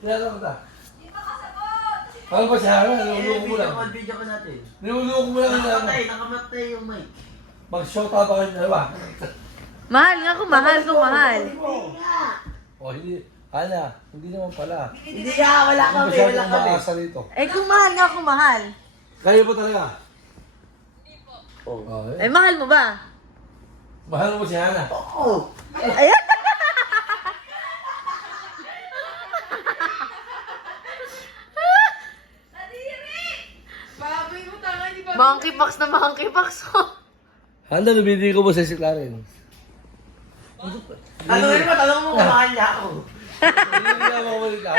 Kilala ko na. Ano ba siya? Niluloko mo lang. Video ko natin. Niluloko mo lang. Nakamatay yung mic. Mag-shota ba kayo dalawa? Mahal nga kung mahal, kung mahal. Hindi nga. O hindi. Ana, hindi naman pala. Hindi nga, wala kami, Masyadong wala kami. maasa rito. Eh kung mahal nga kung mahal. Kaya po talaga? Oh. Oh, Eh mahal mo ba? Mahal mo si Hana. Oo. Ayan. Baboy mo tanga, di ba? Monkeypox na monkeypox ko. Hana, lumindi ko mo sa si Clarence. Tanungin mo, tanong mo kung mahal niya ako. Hindi nga ako mabalik ako.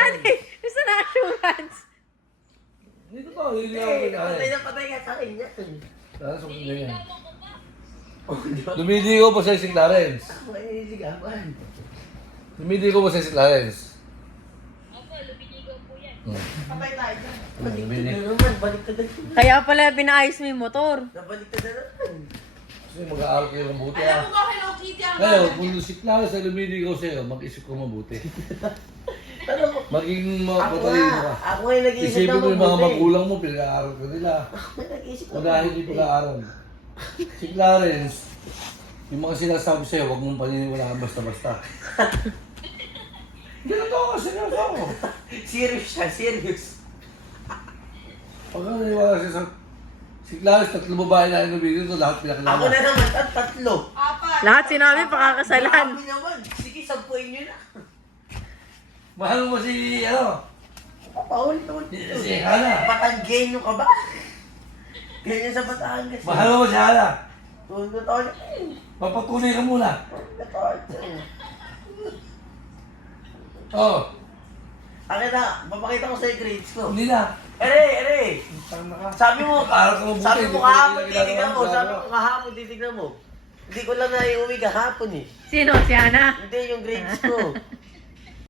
Gusto na assurance. Dito pa, hindi nga ako mabalik ako. Patay na patay ka sa akin yan. Tapos kung ganyan. Oh, di ba? Lumindi ko po sa si Clarence. Ako ay nililigawan. Lumindi ko po sa si Clarence. Patay tayo dyan. Lumindi. Baliktad na naman, baliktad na naman. Kaya pala pinaayos mo yung motor. Nabaliktad na naman. Kasi mag-aaral kayo ng mabuti Alam ah. mo ba Hello Kitty ang Ngayon, kung si Clarence ay lumindi ko sa'yo, mag-isip ko mabuti. Ano mo? Maging Ako matalino nga. ka. Ako ay nag-iisip Isipin na mo yung mga mabuti. magulang mo, pinag-aaral ka nila. Ako ay nag-iisip na Unahin yung mabuti. pag-aaral. Si Clarence, yung mga sinasabi sa'yo, huwag mong paniniwalaan basta-basta. Ganun ako, seryoso ako. Serious siya, serious. Pag naniwala siya sa... Si Clarence, 3 babae na inubigin ko, lahat Ako pinakilala. na naman, tatlo. Apat. Lahat sinabi pakakasalan. Grabe naman. Sige, sampuin nyo na. Mahal mo si, ano? Paulit-ulit. Si Hana. Patanggenyo ka ba? Ganyan sa Batangas. Mahal mo si Hana. Tundo tayo. Papatunay ka muna. Oo. Akin na, papakita ko sa grades ko. Hindi na. Ere! Tama ka. Sabi mo, Pag-aaral ka mabuti. sabi hindi mo ko kahapon, ginagawa titignan mo. ang Sabi ginagawa. mo kahapon, titignan mo. Hindi ko lang naiuwi kahapon eh. Sino? Si Hana? Hindi, yung grades ko.